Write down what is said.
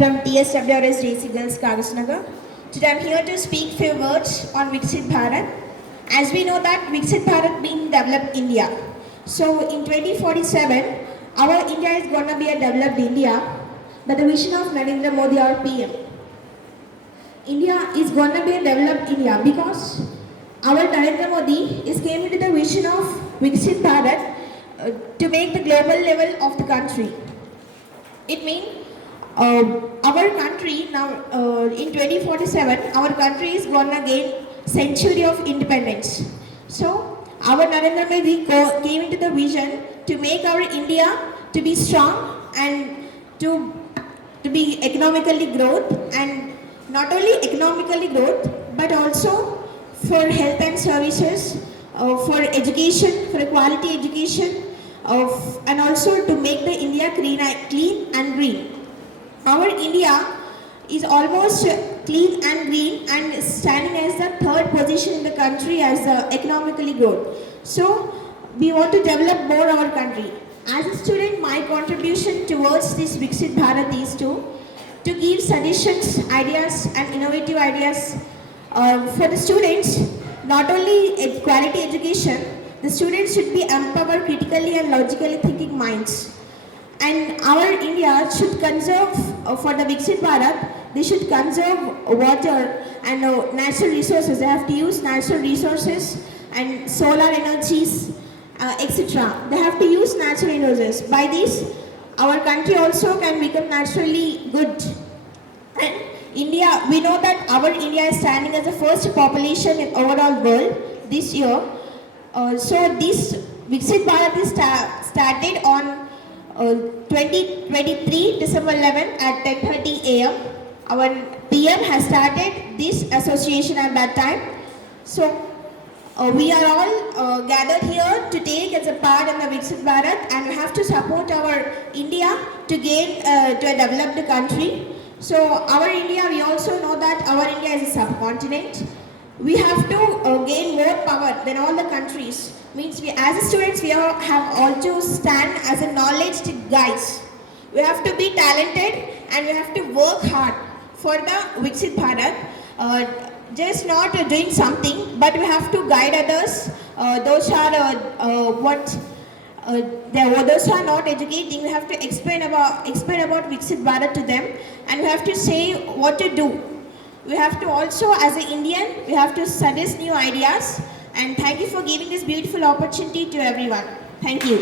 from TSWRS JC Girls Kagasnagar. Today I'm here to speak few words on Viksit Bharat. As we know that Viksit Bharat means developed India. So in 2047, our India is going to be a developed India by the vision of Narendra Modi, our PM. India is going to be a developed India because our Narendra Modi is came into the vision of Viksit Bharat to make the global level of the country. It means our country now in 2047, our country is going to gain century of independence. So our Narendra Modi came into the vision to make our India to be strong and to be economically growth, and not only economically growth but also for health and services, for education, for quality education, and also to make the India clean and green. Our India is almost clean and green and standing as the third position in the country as economically growth. So we want to develop more our country. As a student, my contribution towards this Viksit Bharat is to give suggestions, ideas and innovative ideas for the students. Not only quality education, the students should be empowered critically and logically thinking minds. And our India should conserve, for the Viksit Bharat, they should conserve water and natural resources. They have to use natural resources and solar energies, etc. They have to use natural resources. By this, our country also can become naturally good. And India, we know that our India is standing as the first population in overall world this year. So this Viksit Bharat is started on 2023 December 11 at 10:30 a.m. Our PM has started this association at that time. So we are all gathered here to take as a part in the Viksit Bharat, and we have to support our India to gain to a developed country. So our India, we also know that our India is a subcontinent. We have to gain more power than all the countries. Means we, as students, we have all to stand as a knowledge guys. We have to be talented and we have to work hard for the Viksit Bharat. Just not doing something, but we have to guide others. Those who are not educating, we have to explain about Viksit Bharat to them, and we have to say what to do. We have to also, as an Indian, we have to suggest new ideas. And thank you for giving this beautiful opportunity to everyone. Thank you.